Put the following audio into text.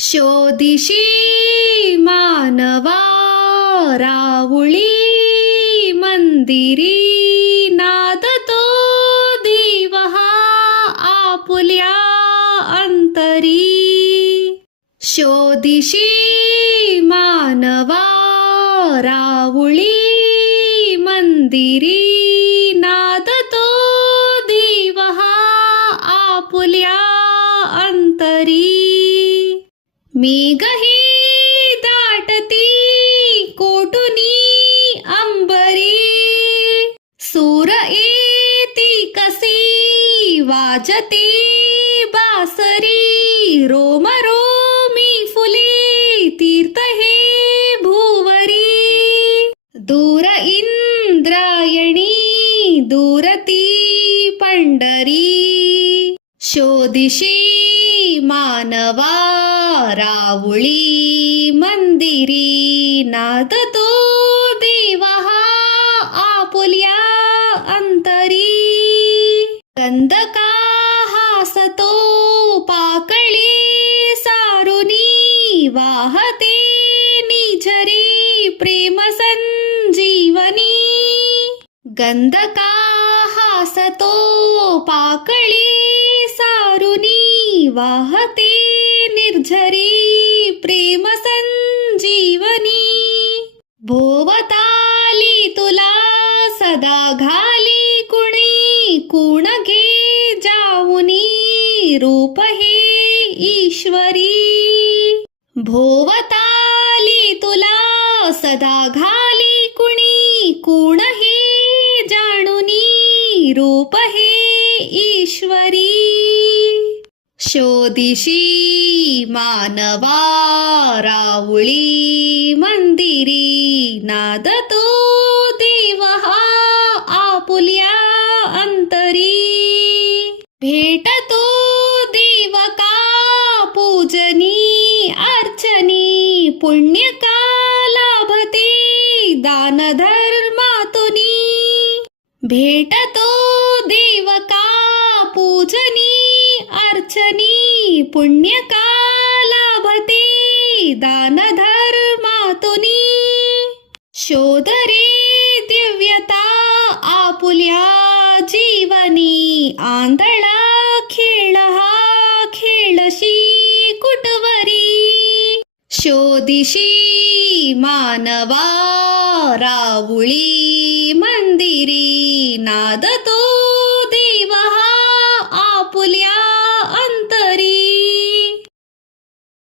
शोधिशी मानवा रावुळी मंदिरी नादतो दिवहा आपुल्या अंतरी. शोधिशी मानवा रावुळी मंदिरी नादतो दिवहा आपुल्या अंतरी. मेघही दाटती कोटुनी अंबरी सूर येती कसी वाजते बासरी. रोम रोमी फुले तीर्थ हे भुवरी दूर इंद्रायणी दूरती पंढरी. शोधिशी मानवा रावुळी मंदिरी नादतो दिवहा आपुल्या अंतरी. गंधका हासतो पाकळी सारुनी वाहते निझरी प्रेम संजीवनी. गंधका हासतो पाकळी सारुनी वाहते निर्झरी प्रेम संजीवनी. भोवताली तुला सदा घाली कुणी कुण घे जाऊनी रूप हे ईश्वरी. भोवताली तुला सदा घाली कुणी कुण हे जाणुनी रूप हे ईश्वरी. शोधिशी मानवा रावुळी मंदिरी नादतो दिवहा आपुल्या अंतरी. भेटतो देवका पूजनी अर्चनी पुण्य का लाभते दान धर्मातुनी. भेटतो देवका पूजनी अर्चनी पुण्य का लाभते दान धर्मातुनी. शोध रे दिव्यता आपुल्या जीवनी आंधळा खेळ हा खेळशी कुटवरी. शोधिशी मानवा रावुळी मंदिरी नाद